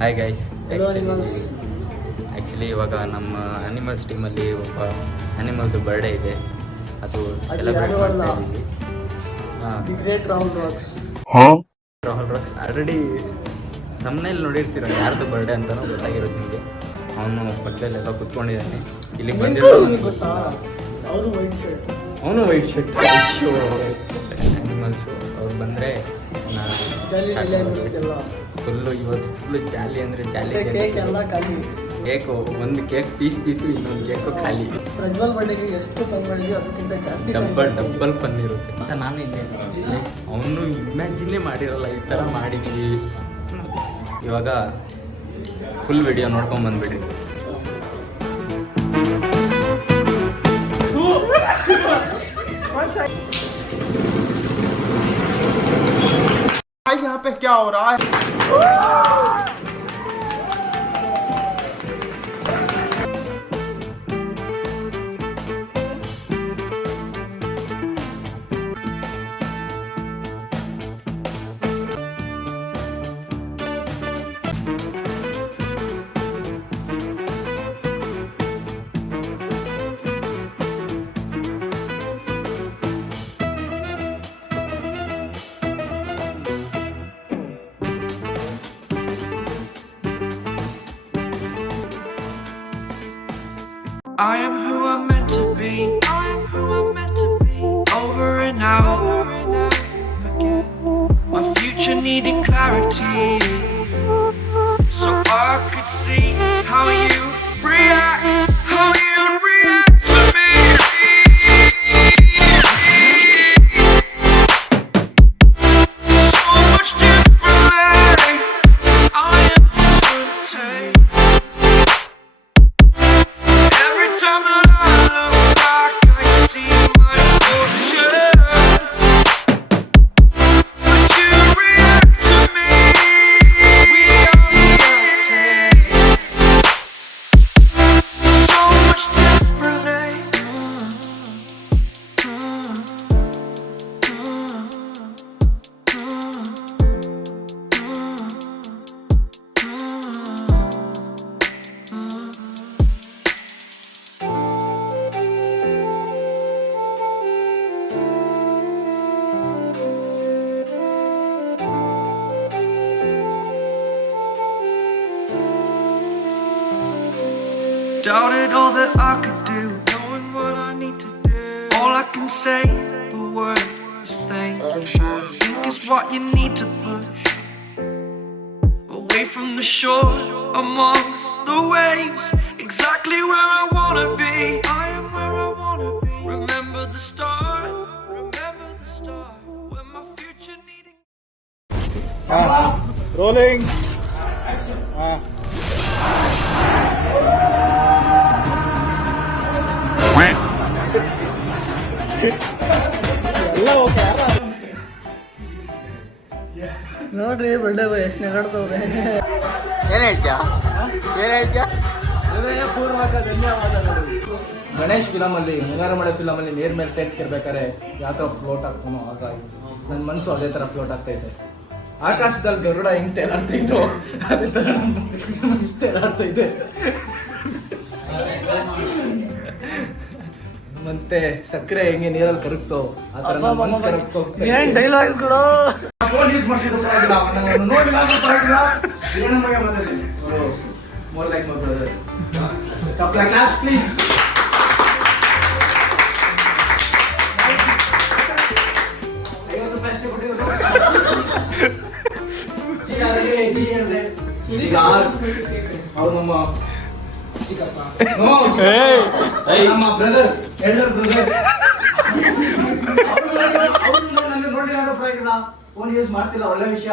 Hi guys, actually ಇವಾಗ ನಮ್ಮ animals ಟೀಮಲ್ಲಿ ಒಬ್ಬ ಅನಿಮಲ್ದು ಬರ್ಡೇ ಇದೆ. ಅದು ಸೆಲೆಬ್ರೇಟ್ ಮಾಡ್ತಾ ಇದ್ದೀವಿ. ರಾಹುಲ್ ರಾಕ್ಸ್ ಆಲ್ರೆಡಿ ತಮ್ಮನೇಲಿ ನೋಡಿರ್ತೀರ ಯಾರ್ದು ಬರ್ಡೇ ಅಂತಲೂ ಗೊತ್ತಾಗಿರೋದು ನಿಮಗೆ. ಅವನು ಪಕ್ಕದಲ್ಲೆಲ್ಲ ಕೂತ್ಕೊಂಡಿದ್ದಾನೆ. ಇಲ್ಲಿಗೆ ಬಂದಿರೋದು ಅವನು ವೈಟ್ ಶರ್ಟ್ ಅನಿಮಲ್ಸು. ಅವ್ರು ಬಂದರೆ ಫುಲ್ಲು ಇವತ್ತು ಫುಲ್ಲು ಜಾಲಿ ಅಂದರೆ ಜಾಲಿ. ಕೇಕು ಒಂದು ಕೇಕ್ ಪೀಸು, ಇನ್ನೊಂದು ಕೇಕು ಖಾಲಿ. ಪ್ರಜ್ವಲ್ ಬರ್ಡೇಗೆ ಎಷ್ಟು ಫನ್ ಮಾಡಿದ್ವಿ ಅದಕ್ಕಿಂತ ಜಾಸ್ತಿ ಡಬ್ಬಲ್ ಫನ್ ಇರುತ್ತೆ. ನಾನು ಇಲ್ಲೇ ಅವನು ಇಮ್ಯಾಜಿನ್ನೇ ಮಾಡಿರಲ್ಲ ಈ ಥರ ಮಾಡಿದ್ದೀವಿ. ಇವಾಗ ಫುಲ್ ವಿಡಿಯೋ ನೋಡ್ಕೊಂಡು ಬಂದುಬಿಡ್ರಿ. यहाँ पे क्या हो रहा है? I am who I'm meant to be. I am who I'm meant to be. Over and out again. My future needed clarity, so I could see how you react, how you react to me. So much differently. I am different. Time that I look back, I see my fortune. Would you react to me? We are reacting so much differently. Doubted all that I could do, knowing what I need to do. All I can say, the word is thank you. I think it's what you need to push away from the shore, amongst the waves, exactly where I wanna be. I am where I wanna be. Remember the start, when my future needed. Rolling. ನೋಡ್ರಿ birthday boy ಎಷ್ಟು ನೆಗಾಡ್ತವ್ರೆ. ಏನು ಹೇಳ್ತೀಯ? ಹೃದಯಪೂರ್ವಕ ಧನ್ಯವಾದಗಳು. ಗಣೇಶ್ ಫಿಲಮಲ್ಲಿ ಮುಂಗಾರಮಳೆ ಫಿಲಮಲ್ಲಿ ನೀರ್ ಮೇಲೆ ತೆಗ್ತಿರ್ಬೇಕಾದ್ರೆ ಯಾವ ಥರ ಫ್ಲೋಟ್ ಆಗ್ತಾನೋ ಆಗ ನನ್ನ ಮನಸ್ಸು ಅದೇ ಥರ ಫ್ಲೋಟ್ ಆಗ್ತೈತೆ. ಆಕಾಶದಲ್ಲಿ ಗರುಡ ಹೆಂಗ್ ತೇಲಾಡ್ತೈತೋ ಅದೇ ಥರ ಮನಸ್ಸು ತೇಲಾಡ್ತೈತೆ. ಮತ್ತೆ ಸಕ್ಕರೆ ಹೆಂಗೆ ನೀರಲ್ಲಿ ಕರಗ್ತೋ ಆ ಥರ ನನ್ನ ಮನಸ್ಸು ಕರಗ್ತೋ. ಏನ್ ಡೈಲಾಗ್ಸ್ಗಳು ಫೋನ್ ಯೂಸ್ ಮಾಡ್ತಿದ್ರು ನೋಡಿಲ್ಲ more like my brother. Class please. ಅವ್ರು ನಮ್ಮ ನಮ್ಮ ಬ್ರದರ್ ಎಲ್ಡರ್ ಬ್ರದರ್ ನನ್ನ ನೋಡಿಲ್ಲ ಪ್ರಯೋಜನ. ಫೋನ್ ಯೂಸ್ ಮಾಡ್ತಿಲ್ಲ, ಒಳ್ಳೆ ವಿಷಯ.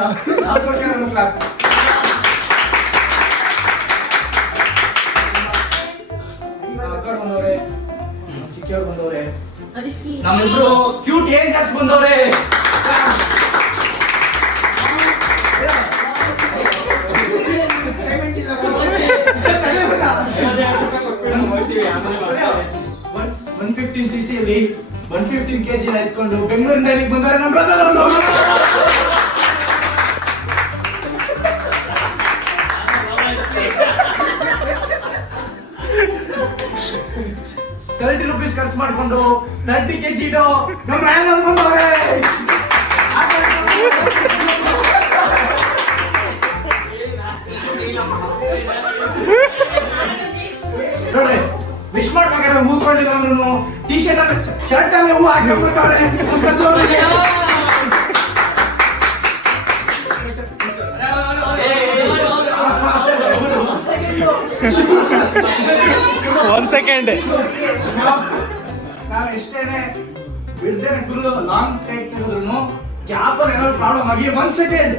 ಬಂದವ್ರೆ, ಚಿಕ್ಕಿಯವ್ರು ಬಂದವ್ರೆ, ನಮ್ಮಿಬ್ರು ಕ್ಯೂಟ್ ಏಜರ್ಸ್ ಬಂದವ್ರೆ. $115cc ಅಲ್ಲಿ 115 kg ಎತ್ಕೊಂಡು ಬೆಂಗಳೂರಿಂದ ಇಲ್ಲಿಗೆ ಬಂದವ್ರೆ ನಮ್ಮ ಬ್ರದರ್. 30 rupees ಖರ್ಚು ಮಾಡ್ಕೊಂಡು 30 kg ಇಡೋ ನಮ್ಮ ರ್ಯಾಂಕ್ ಬಂದವ್ರೆ. ನೋಡ್ರಿ ವಿಶ್ ಮಾಡ್ಬೇಕಾದ್ರೆ ಮೂತ್ಕೊಂಡಿಲ್ಲ ಅಂದ್ರೂ ಟೀ ಶರ್ಟ್ ಅಲ್ಲಿ ಹೂವು ಹಾಕಿರ್ಬೇಕಾದ್ರೆ ಒಂದ್ ಸೆಕೆಂಡ್ ನಾನು ಎಷ್ಟೇನೆ ಬಿಡ್ದೇನೆ ಫುಲ್ ಲಾಂಗ್ ಟೈಕ್ ತೆಗೆದ್ರು ಗ್ಯಾಪ್ ಅಲ್ಲಿ ಏನೋ ಪ್ರಾಬ್ಲಮ್ ಆಗಿ 1 ಸೆಕೆಂಡ್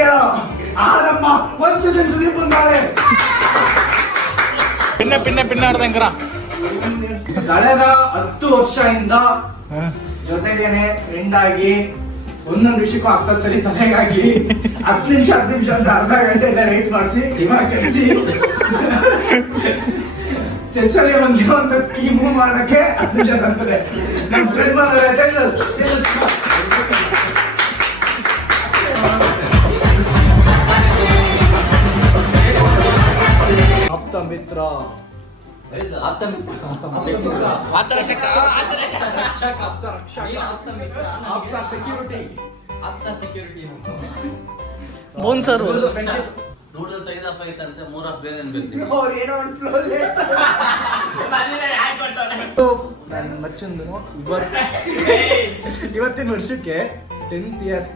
ಕೇಳೋ ಆರಮ್ಮ 1 ಸೆಕೆಂಡ್ ಸುದೀಪ್ ಬಂದಾಳೆ. ಪಿನ್ನ ಆಡ್ದಂಗ್ರ ಕಳೆದ 10 ವರ್ಷದಿಂದ ಜೊತೆಗೇನೆ ಫ್ರೆಂಡ್ ಆಗಿ ಒಂದೊಂದು ವಿಷಯಕ್ಕೂ 10 ಸಲ ತಲೆಗಾಗಿ 10 ನಿಮಿಷ ಅಂತ ಅರ್ಧ ಗಂಟೆ ವೇಟ್ ಮಾಡಿಸಿ ಇವಾಗ ಕೆಲಸಿ ಚೆಸ್ ಅಲ್ಲಿ ಒಂದು ಕೀ ಮೂವ್ ಮಾಡಕ್ಕೆ 10 ನಿಮಿಷ ಅಂತಾರೆ. ನಮ್ಮ ಫ್ರೆಂಡ್ ಆಪ್ತ ಮಿತ್ರ ಆಪ್ತ security Mohan sir friendship noodles 5 ಆಗೈತಂತೆ 3 ಬೇರೆ ಅನ್ಬೇಕು. ಏನೋ ಒಂದು ಫ್ಲೋ ನನ್ನ ಮಚ್ಚಂದು ಇವತ್ತಿನ ವರ್ಷಕ್ಕೆ 10th ಇಯರ್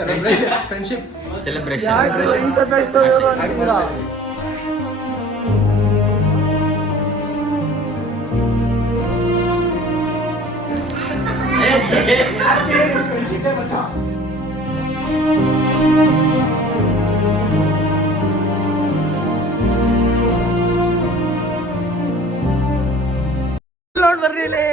ಸೆಲೆಬ್ರೇಷನ್ ಫ್ರೆಂಡ್ಶಿಪ್ ಬರ್ರಿ ಇಲ್ಲಿ.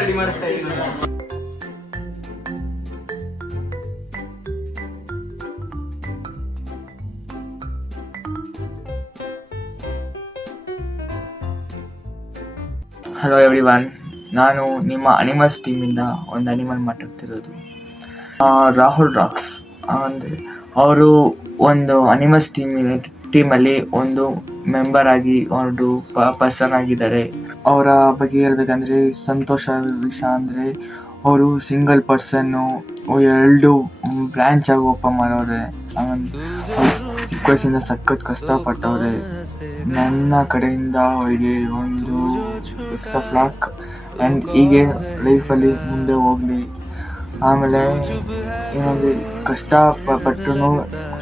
ರೆಡಿ ಮಾಡಿಸ್ತಾ ಇದ್ದೀನಿ. ಹಲೋ ಎವ್ರಿವನ್, ನಾನು ನಿಮ್ಮ ಅನಿಮಲ್ಸ್ ಟೀಮಿಂದ ಒಂದು ಅನಿಮಲ್ ಮಾತಾಡ್ತಿರೋದು. ರಾಹುಲ್ ರಾಕ್ಸ್ ಅಂದರೆ ಅವರು ಒಂದು ಅನಿಮಲ್ಸ್ ಟೀಮಲ್ಲಿ ಒಂದು ಮೆಂಬರ್ ಆಗಿ ಒಂದು ಪರ್ಸನ್ ಆಗಿದ್ದಾರೆ. ಅವರ ಬಗ್ಗೆ ಹೇಳ್ಬೇಕಂದ್ರೆ ಸಂತೋಷ ವಿಷಯ ಅಂದರೆ ಅವರು ಸಿಂಗಲ್ ಪರ್ಸನ್ನು 2 ಬ್ರ್ಯಾಂಚ್ ಆಗಿ ಓಪನ್ ಮಾಡೋರೆ. ಚಿಕ್ಕ ವಯಸ್ಸಿಂದ ಸಖತ್ ಕಷ್ಟಪಟ್ಟವ್ರೆ. ನನ್ನ ಕಡೆಯಿಂದ ಅವರಿಗೆ ಒಂದು ಬೆಸ್ಟ್ ಆಫ್ ಲಕ್ ಆ್ಯಂಡ್ ಹೀಗೆ ಲೈಫಲ್ಲಿ ಮುಂದೆ ಹೋಗಲಿ. ಆಮೇಲೆ ಏನಾದರೂ ಕಷ್ಟಪಟ್ಟರು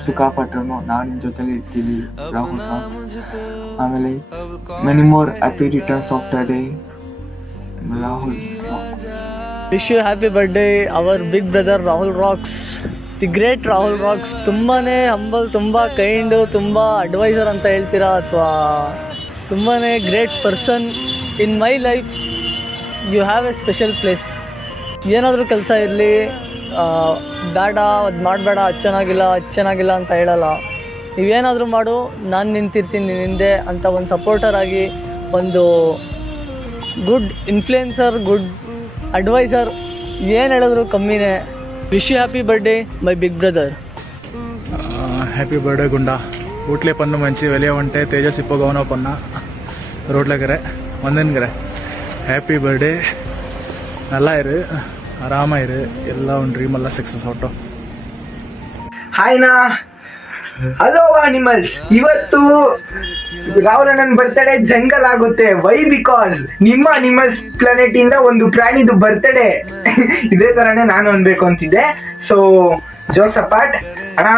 ಸುಖ ಪಟ್ಟರು ನಾವು ನಿಮ್ಮ ಜೊತೆಲಿ ಇರ್ತೀವಿ ರಾಹುಲ್ ರಾಕ್ಸ್. ಆಮೇಲೆ many more happy returns of the day Rahul rocks. Wish you happy birthday our big brother Rahul rocks, the great Rahul rocks. ತುಂಬಾ ಹಂಬಲ್, ತುಂಬ ಕೈಂಡು, ತುಂಬ ಅಡ್ವೈಸರ್ ಅಂತ ಹೇಳ್ತೀರಾ ಅಥವಾ ತುಂಬಾ great person in my life. You have a special place. ಏನಾದರೂ ಕೆಲಸ ಇರಲಿ, ಬೇಡ ಅದು ಮಾಡಬೇಡ, ಅದು ಚೆನ್ನಾಗಿಲ್ಲ ಅಂತ ಹೇಳಲ್ಲ. ನೀವೇನಾದರೂ ಮಾಡು, ನಾನು ನಿಂತಿರ್ತೀನಿ ನಿನ್ನ ಹಿಂದೆ ಅಂತ ಒಂದು ಸಪೋರ್ಟರ್ ಆಗಿ, ಒಂದು ಗುಡ್ ಇನ್ಫ್ಲುಯೆನ್ಸರ್, ಗುಡ್ ಅಡ್ವೈಸರ್, ಏನು ಹೇಳಿದ್ರು ಕಮ್ಮಿನೇ. Wish you happy birthday my big brother. Happy birthday గుండా ఊట్లే పన్ను మంచి వెలియ ఉంటే తేజస్ ఇప్పగవనో పన్న ரோட்லக்கரை வந்தன்கிறேன். ஹாப்பி பர்த்டே, நல்லா இரு, ಆರಾಮ ಇರು, ಎಲ್ಲ ಒಂದು ಡ್ರೀಮೆಲ್ಲ ಸಕ್ಸಸ್ ಹೊಟ್ಟು. ಹಾಯ್ನಾ, ಹಲೋ ಅನಿಮಲ್ಸ್. ಇವತ್ತು ರಾಹುಲ್ ನನ್ನ ಬರ್ತಡೇ ಜಂಗಲ್ ಆಗುತ್ತೆ. ವೈ? ಬಿಕಾಸ್ ನಿಮ್ಮ ಅನಿಮಲ್ಸ್ ಪ್ಲಾನೆಟ್ ಇಂದ ಒಂದು ಪ್ರಾಣಿದು ಬರ್ತಡೇ. ಇದೇ ತರನೇ ನಾನು ಅನ್ಬೇಕು ಅಂತಿದ್ದೆ. ಸೊ ಜೋಕ್ಸ್ ಅಪಾರ್ಟ್, ಅಣ್ಣ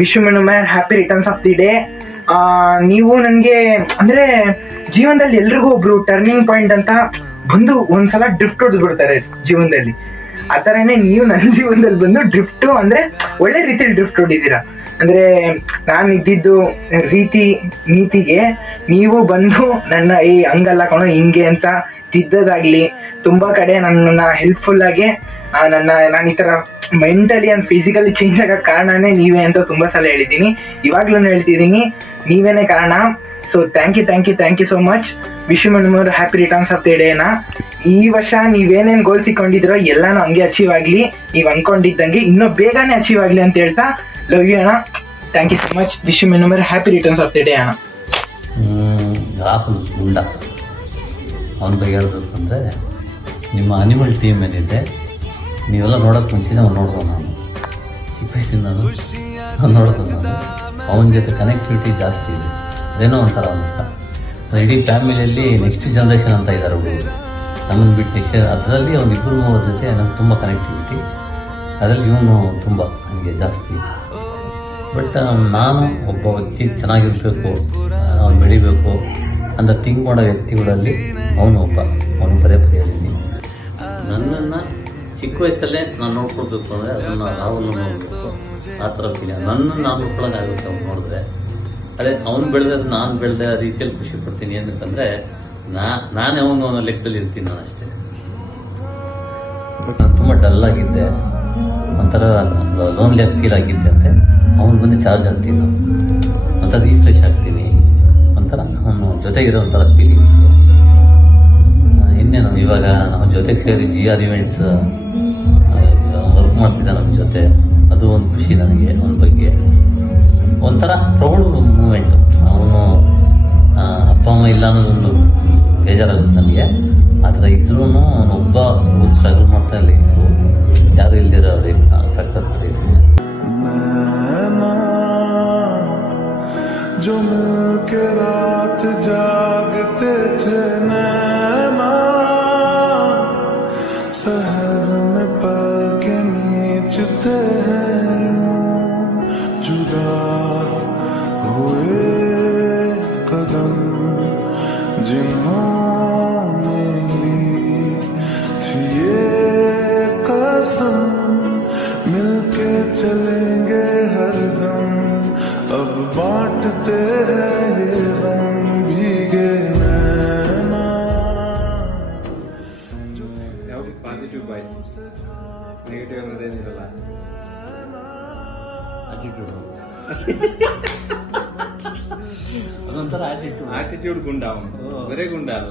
wish you many happy returns of the day. ನೀವು ನನಗೆ ಅಂದ್ರೆ ಜೀವನದಲ್ಲಿ ಎಲ್ರಿಗೂ ಒಬ್ರು ಟರ್ನಿಂಗ್ ಪಾಯಿಂಟ್ ಅಂತ ಬಂದು ಒಂದ್ಸಲ ಡ್ರಿಫ್ಟ್ ಹೊಡೆದು ಬಿಡ್ತಾರೆ ಜೀವನದಲ್ಲಿ. ಆ ಥರನೇ ನೀವು ನನ್ನ ಜೀವನದಲ್ಲಿ ಬಂದು ಡ್ರಿಫ್ಟು ಅಂದ್ರೆ ಒಳ್ಳೆ ರೀತಿಯಲ್ಲಿ ಡ್ರಿಫ್ಟ್ ಹೊಡಿದ್ದೀರಾ. ಅಂದ್ರೆ ನಾನು ಇದ್ದಿದ್ದು ರೀತಿ ನೀತಿಗೆ ನೀವು ಬಂದು ನನ್ನ ಈ ಹಂಗಲ್ಲ ಕಣೋ ಹಿಂಗೆ ಅಂತ ತಿದ್ದೋದಾಗ್ಲಿ, ತುಂಬಾ ಕಡೆ ನನ್ನನ್ನ ಹೆಲ್ಪ್ಫುಲ್ ಆಗಿ ನಾನು ಈ ತರ ಮೆಂಟಲಿ ಅಂಡ್ ಫಿಸಿಕಲಿ ಚೇಂಜ್ ಆಗೋ ಕಾರಣನೇ ನೀವೇ ಅಂತ ತುಂಬಾ ಸಲ ಹೇಳಿದ್ದೀನಿ. ಇವಾಗ್ಲೂ ಹೇಳ್ತಿದ್ದೀನಿ, ನೀವೇನೇ ಕಾರಣ. So thank you so much. Wish you many more happy returns of the day ಅಣ್ಣ. ಈ ವರ್ಷ ನೀವೇನೇನು ಗೋಲ್ಸ್ ಇಟ್ಕೊಂಡಿದ್ರೋ ಎಲ್ಲಾನು ಹಂಗೆ ಅಚೀವ್ ಆಗಲಿ, ನೀವು ಅನ್ಕೊಂಡಿದ್ದಂಗೆ ಇನ್ನೂ ಬೇಗನೆ ಅಚೀವ್ ಆಗಲಿ ಅಂತ ಹೇಳ್ತಾ ಲವ್ ಯು ಅಣ್ಣ. Thank you so much. Wish you many more happy returns of the day ಅಣ್ಣ. ರಾಹುಲ್ ಗುಂಡ ಅವನ ಬಗ್ಗೆ ಹೇಳ್ಬೇಕು ಅಂದರೆ, ನಿಮ್ಮ ಅನಿಮಲ್ ಟೀಮ್ ಏನಿದೆ ನೀವೆಲ್ಲ ನೋಡೋಕ್ಕೆ ಮುಂಚೆನೇ ಅವ್ನು ನೋಡ್ದೆ ನಾನು ಚಿಕ್ಕ ವಯಸ್ಸಿಂದ ನೋಡ್ದೆ ನಾನು. ಅವನ ಜೊತೆ ಕನೆಕ್ಟಿವಿಟಿ ಜಾಸ್ತಿ ಇದೆ, ಅದೇನೋ ಒಂಥರ ಅಂತ ಇಡೀ ಫ್ಯಾಮಿಲಿಯಲ್ಲಿ ನೆಕ್ಸ್ಟ್ ಜನ್ರೇಷನ್ ಅಂತ ಇದ್ದಾರೆ ಹುಡುಗರು, ನಮ್ಮನ್ನು ಬಿಟ್ಟು ನೆಕ್ಸ್ಟ್ ಅದರಲ್ಲಿ ಒಂದು ಇಬ್ಬರು ಮೂವರ ಜೊತೆ ನನಗೆ ತುಂಬ ಕನೆಕ್ಟಿವಿಟಿ, ಅದರಲ್ಲಿ ಇವನು ತುಂಬ ನನಗೆ ಜಾಸ್ತಿ. ಬಟ್ ನಾನು ಒಬ್ಬ ವ್ಯಕ್ತಿ ಚೆನ್ನಾಗಿರ್ಬೇಕು, ಅವ್ನು ಬೆಳಿಬೇಕು ಅಂತ ಥಿಂಕ್ ಮಾಡೋ ವ್ಯಕ್ತಿಗಳಲ್ಲಿ ಅವನು ಒಬ್ಬ. ಅವನು ಪದೇ ಹೇಳಿದ್ದೀನಿ, ನನ್ನನ್ನು ಚಿಕ್ಕ ವಯಸ್ಸಲ್ಲೇ ನಾನು ನೋಡ್ಕೊಳ್ಬೇಕು ಅಂದರೆ ಅದನ್ನು ರಾಹುಲ್ನ ನೋಡಬೇಕು, ಆ ಥರ ನನ್ನನ್ನು ನಾನು ನೋಡ್ಕೊಳ್ಳೋಕ್ಕಾಗುತ್ತೆ ಅವ್ನು ನೋಡಿದ್ರೆ. ಅದೇ ಅವ್ನು ಬೆಳೆದ್ರೆ ನಾನು ಬೆಳೆದ ರೀತಿಯಲ್ಲಿ ಖುಷಿ ಪಡ್ತೀನಿ. ಏನಂತಂದರೆ ನಾನೇ ಅವನ ಲೆಕ್ಕದಲ್ಲಿ ಇರ್ತೀನಿ ನಾನು ಅಷ್ಟೇ. ನಾನು ತುಂಬ ಡಲ್ಲಾಗಿದ್ದೆ, ಒಂಥರ ಲೋನ್ಲಿ ಫೀಲ್ ಆಗಿದ್ದೆ ಅಂದರೆ ಅವ್ನು ಬಂದು ಚಾರ್ಜ್ ಆಗ್ತೀನಿ, ಒಂಥರ ರಿಫ್ರೆಶ್ ಆಗ್ತೀನಿ, ಒಂಥರ ಅವನು ಜೊತೆಗಿರೋ ಒಂಥರ ಫೀಲಿಂಗ್ಸು. ಇನ್ನೇನು ಇವಾಗ ನಾವು ಜೊತೆಗೆ ಸೇರಿ GR ಇವೆಂಟ್ಸ್ ವರ್ಕ್ ಮಾಡ್ತಿದ್ದೆ ನಮ್ಮ ಜೊತೆ, ಅದು ಒಂದು ಖುಷಿ ನನಗೆ. ಅವನ ಬಗ್ಗೆ ಒಂಥರ ಪ್ರೌಡ್ ಮೂಮೆಂಟು. ಅವನು ಅಪ್ಪ ಅಮ್ಮ ಇಲ್ಲ ಅನ್ನೋದೊಂದು ಬೇಜಾರಾಗುತ್ತೆ ನನಗೆ. ಆ ಥರ ಇದ್ರೂ ಅವನೊಬ್ಬ ಸ್ಟ್ರಗಲ್ ಮಾಡ್ತಾ ಇಲ್ಲ, ಯಾರು ಇಲ್ದಿರೋ ಸಖತ್ ಇದೆ. जो मिलके रात जागते थे नैना, शहर में पल के नीचते हैं जुदा हुए कदम जिन्होंने ली थी ये कसम, मिलके चलेंगे हरदम, अब बांटते हैं ये गम भीगे नैना. ಯಾವುದು ಪಾಸಿಟಿವ್ ಬಾಯ್, ನೆಗೆಟಿವ್ ಅನ್ನೋದೇನಿರಲ್ಲ. ಅದೊಂಥರ ಆಟಿಟ್ಯೂಡ್ ಗುಂಡ ಅವನು, ಬರೇ ಗುಂಡ ಅಲ್ಲ,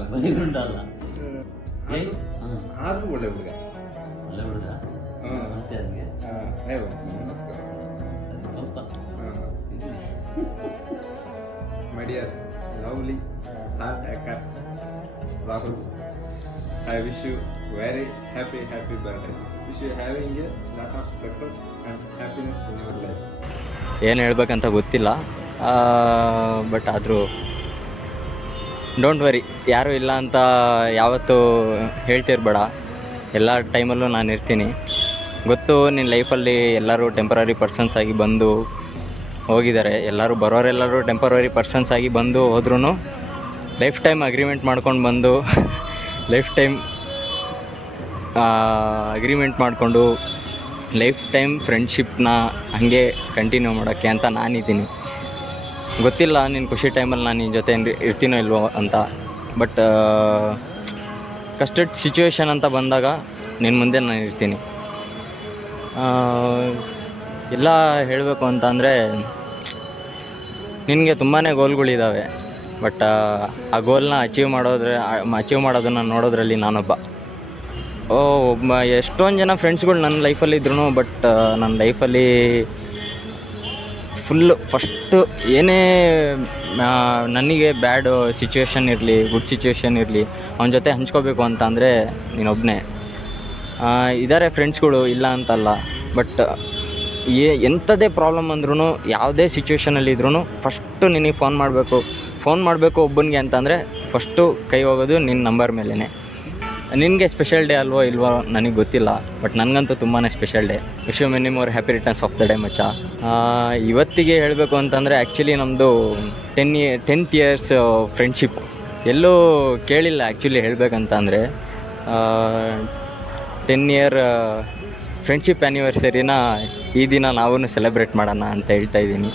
ಆದ್ರೂ ಒಳ್ಳೆ ಹುಡುಗ. ಒಳ್ಳೆ ಹುಡುಗ ಮತ್ತೆ ನನಗೆ ಮೈ ಡಿಯರ್ ಲವ್ಲಿ ಹಾರ್ಟ್ ಅಕ್ಕರ್ Rahul, I wish you very happy birthday. Wish you having a lot of success and happiness in your life. ಏನು ಹೇಳ್ಬೇಕಂತ ಗೊತ್ತಿಲ್ಲ, ಬಟ್ ಆದರೂ ಡೋಂಟ್ ವರಿ, ಯಾರೂ ಇಲ್ಲ ಅಂತ ಯಾವತ್ತೂ ಹೇಳ್ತಿರ್ಬೇಡ, ಎಲ್ಲ ಟೈಮಲ್ಲೂ ನಾನು ಇರ್ತೀನಿ. ಗೊತ್ತು ನಿನ್ನ ಲೈಫಲ್ಲಿ ಎಲ್ಲರೂ ಟೆಂಪರರಿ ಪರ್ಸನ್ಸ್ ಆಗಿ ಬಂದು ಹೋಗಿದ್ದಾರೆ, ಎಲ್ಲರೂ ಬರೋರೆಲ್ಲರೂ ಟೆಂಪರರಿ ಪರ್ಸನ್ಸ್ ಆಗಿ ಬಂದು ಹೋದ್ರೂ ಲೈಫ್ ಟೈಮ್ ಅಗ್ರಿಮೆಂಟ್ ಮಾಡ್ಕೊಂಡು ಬಂದು ಲೈಫ್ ಟೈಮ್ ಅಗ್ರಿಮೆಂಟ್ ಮಾಡಿಕೊಂಡು ಲೈಫ್ ಟೈಮ್ ಫ್ರೆಂಡ್ಶಿಪ್ನ ಹಾಗೆ ಕಂಟಿನ್ಯೂ ಮಾಡೋಕ್ಕೆ ಅಂತ ನಾನಿದ್ದೀನಿ. ಗೊತ್ತಿಲ್ಲ ನಿನ್ನ ಖುಷಿ ಟೈಮಲ್ಲಿ ನಾನು ನಿನ್ನ ಜೊತೆ ಇರ್ತೀನೋ ಇಲ್ವೋ ಅಂತ, ಬಟ್ ಕಷ್ಟದ ಸಿಚುವೇಶನ್ ಅಂತ ಬಂದಾಗ ನಿನ್ನ ಮುಂದೆ ನಾನು ಇರ್ತೀನಿ. ಎಲ್ಲ ಹೇಳಬೇಕು ಅಂತ ಅಂದರೆ, ನಿನಗೆ ತುಂಬಾ ಗೋಲ್ಗಳಿದ್ದಾವೆ, ಬಟ್ ಆ ಗೋಲ್ನ ಅಚೀವ್ ಮಾಡೋದನ್ನು ನೋಡೋದ್ರಲ್ಲಿ ನಾನೊಬ್ಬ. ಎಷ್ಟೊಂದು ಜನ ಫ್ರೆಂಡ್ಸ್ಗಳು ನನ್ನ ಲೈಫಲ್ಲಿ ಇದ್ರೂ, ಬಟ್ ನನ್ನ ಲೈಫಲ್ಲಿ ಫಸ್ಟು ಏನೇ ನನಗೆ ಬ್ಯಾಡ್ ಸಿಚುವೇಶನ್ ಇರಲಿ, ಗುಡ್ ಸಿಚುವೇಶನ್ ಇರಲಿ, ಅವನ ಜೊತೆ ಹಂಚ್ಕೋಬೇಕು ಅಂತ ಅಂದರೆ ನೀನೊಬ್ಬನೇ. ಇದ್ದಾರೆ ಫ್ರೆಂಡ್ಸ್ಗಳು, ಇಲ್ಲ ಅಂತಲ್ಲ, ಬಟ್ ಎಂಥದೇ ಪ್ರಾಬ್ಲಮ್ ಅಂದ್ರೂ, ಯಾವುದೇ ಸಿಚುವೇಷನಲ್ಲಿದ್ರೂ ಫಸ್ಟು ನಿನಗೆ ಫೋನ್ ಮಾಡಬೇಕು ಒಬ್ಬನಿಗೆ ಅಂತಂದರೆ ಫಸ್ಟು ಕೈ ಹೋಗೋದು ನಿನ್ನ ನಂಬರ್ ಮೇಲೇ. ನಿನಗೆ ಸ್ಪೆಷಲ್ ಡೇ ಅಲ್ವೋ ಇಲ್ವೋ ನನಗೆ ಗೊತ್ತಿಲ್ಲ, ಬಟ್ ನನಗಂತೂ ತುಂಬಾ special day. Wish you many more happy returns of the day ಮಚ್ಚ. ಇವತ್ತಿಗೆ ಹೇಳಬೇಕು ಅಂತಂದರೆ, ಆ್ಯಕ್ಚುಲಿ ನಮ್ಮದು 10th ಇಯರ್ಸ್ ಫ್ರೆಂಡ್ಶಿಪ್ ಎಲ್ಲೂ ಕೇಳಿಲ್ಲ. ಆ್ಯಕ್ಚುಲಿ ಹೇಳಬೇಕಂತ ಅಂದರೆ 10 ಇಯರ್ ಫ್ರೆಂಡ್ಶಿಪ್ ಆ್ಯನಿವರ್ಸರಿನ ಈ ದಿನ ನಾವೂ ಸೆಲೆಬ್ರೇಟ್ ಮಾಡೋಣ ಅಂತ ಹೇಳ್ತಾ ಇದ್ದೀನಿ.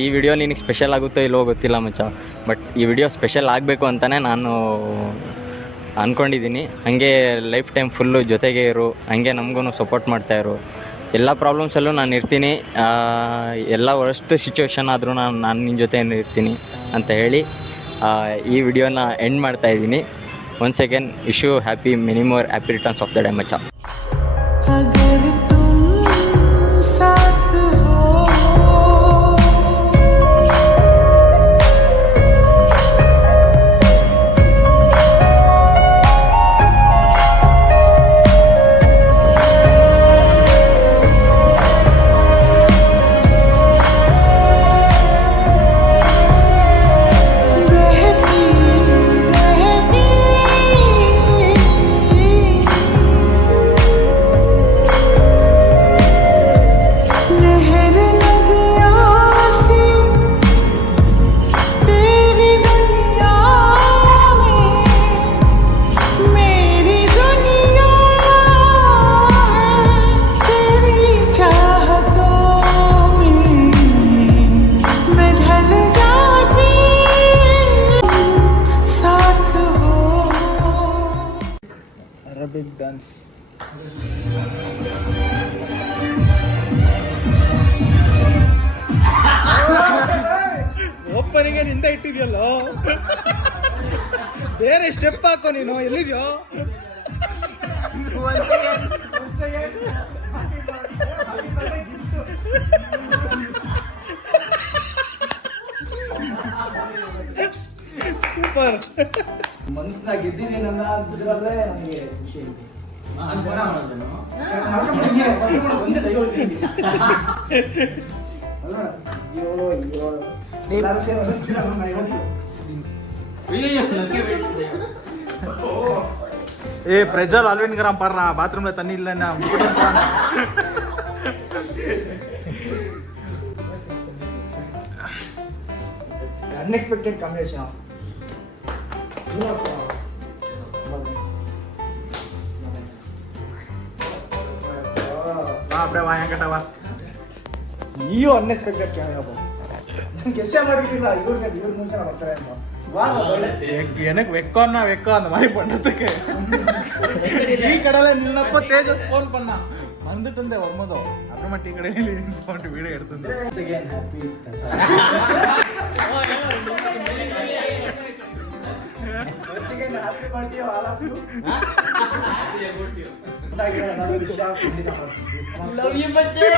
ಈ ವಿಡಿಯೋ ನಿನಗೆ ಸ್ಪೆಷಲ್ ಆಗುತ್ತೋ ಇಲ್ವೋ ಗೊತ್ತಿಲ್ಲ ಮಚ್ಚ, ಬಟ್ ಈ ವಿಡಿಯೋ ಸ್ಪೆಷಲ್ ಆಗಬೇಕು ಅಂತಲೇ ನಾನು ಅಂದ್ಕೊಂಡಿದ್ದೀನಿ. ಹಾಗೆ ಲೈಫ್ ಟೈಮ್ ಫುಲ್ಲು ಜೊತೆಗೆ ಇರು, ಹಾಗೆ ನಮಗೂ ಸಪೋರ್ಟ್ ಮಾಡ್ತಾಯಿರು. ಎಲ್ಲ ಪ್ರಾಬ್ಲಮ್ಸಲ್ಲೂ ನಾನು ಇರ್ತೀನಿ, ಎಲ್ಲ ವರ್ಸ್ಟ್ ಸಿಚುವೇಶನ್ ಆದರೂ ನಾನು ನಿನ್ನ ಜೊತೆ ಇರ್ತೀನಿ ಅಂತ ಹೇಳಿ ಈ ವಿಡಿಯೋನ ಎಂಡ್ ಮಾಡ್ತಾ ಇದ್ದೀನಿ. Once again wish you many more happy returns of the day ಮಚ್ಚ. अगर तुम साथ हो Arabic dance. ಓಪನಿಗೆ ನಿಂದ ಇಟ್ಟಿದ್ಯಲ್ಲೋ, ಬೇರೆ ಸ್ಟೆಪ್ ಹಾಕೋ ನೀನು. ಎಲ್ಲಿದ್ಯೋ? ಸೂಪರ್. ಮನಸ್ಸನ್ನ ಗೆದ್ದಿದ್ದೀನಲ್ಲ ಇದರಲ್ಲೇ ನನಗೆ ಖುಷಿ ಇದೆ. ఏ ప్రజలు అల్విన్ గ్రామ్ పర్రా బాత్రూమ్ లో తన్ని ఇల్ల ಅನ್ಎಕ್ಸ್ಪೆಕ್ಟೆಡ್ ಕಾಂಬಿನೇಷನ್. அப்படியே வாங்க கேட்டவா. ಅಯ್ಯೋ ಅನ್ಎಕ್ಸ್ಪೆಕ್ಟೆಡ್ ಕ್ಯಾಮೆರಾ ನಾನು ಗೆಸ್ಸೇ ಮಾಡಿರ್ತಿಲ್ಲ ಇವ್ರ ಮುಂಚೆ ಬರ್ತಾರೆ ಅಂತ. எனக்கு வெக்கம் அந்த மாதிரி பண்றதுக்கு டீ கடையில நின்னப்ப தேஜஸ் போன் பண்ணா வந்துட்டு இருந்தேன் வரும்போதும் அப்புறமா டீ கடையில போட்டு வீடியோ எடுத்திருந்தேன். Happy birthday all of you. Love you ಬಚ್ಚೆ.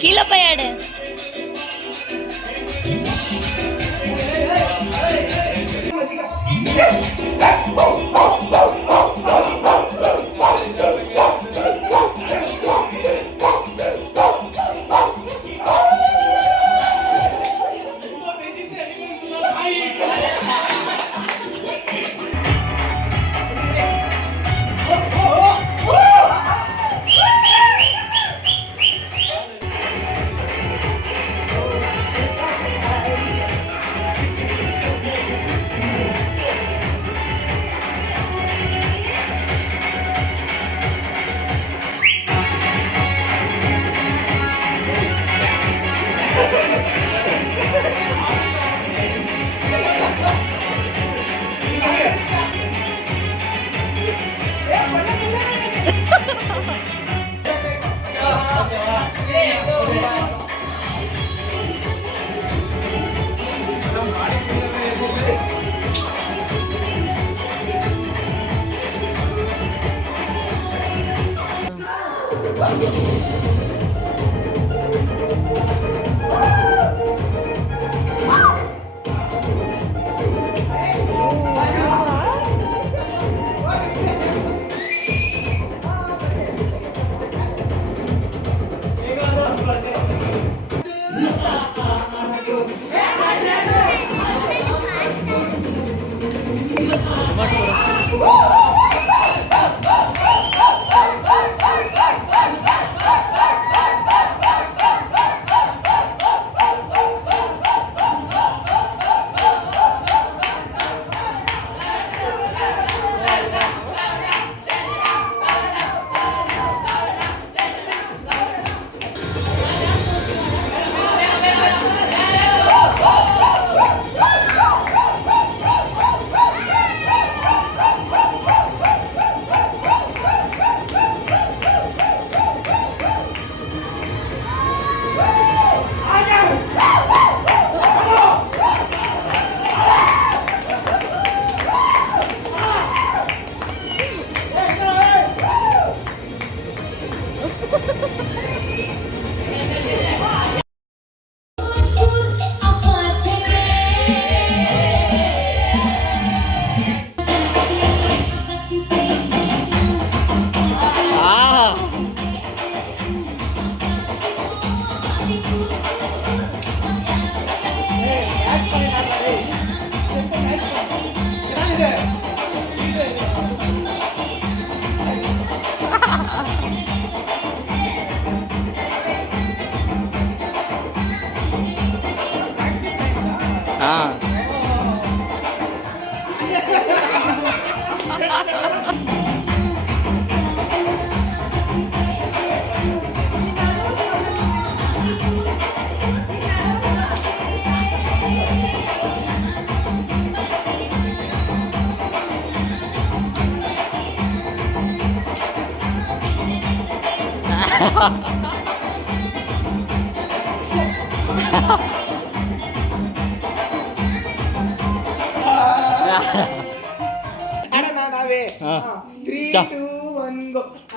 Kilo payade.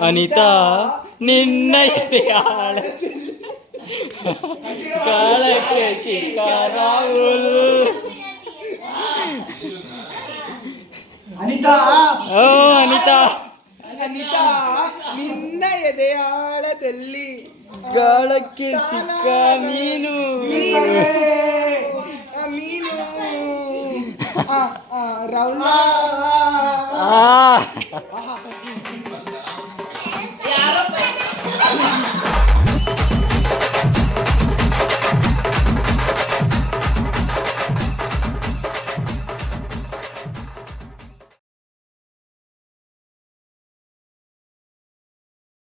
ಅನಿತಾ ನಿನ್ನ ಎದೆಯಾಳ ಕಾಳಕ್ಕೆ ಚಿಕ್ಕ ರಾಹುಲ್. ಅನಿತಾ ಓ ಅನಿತಾ ಅನಿತಾ ನಿನ್ನ ಎದೆಯಾಳದಲ್ಲಿ ಗಾಳಕ್ಕೆ ಸಿಕ್ಕ ಮೀನು. ಮೀನು ರಾಹುಲ್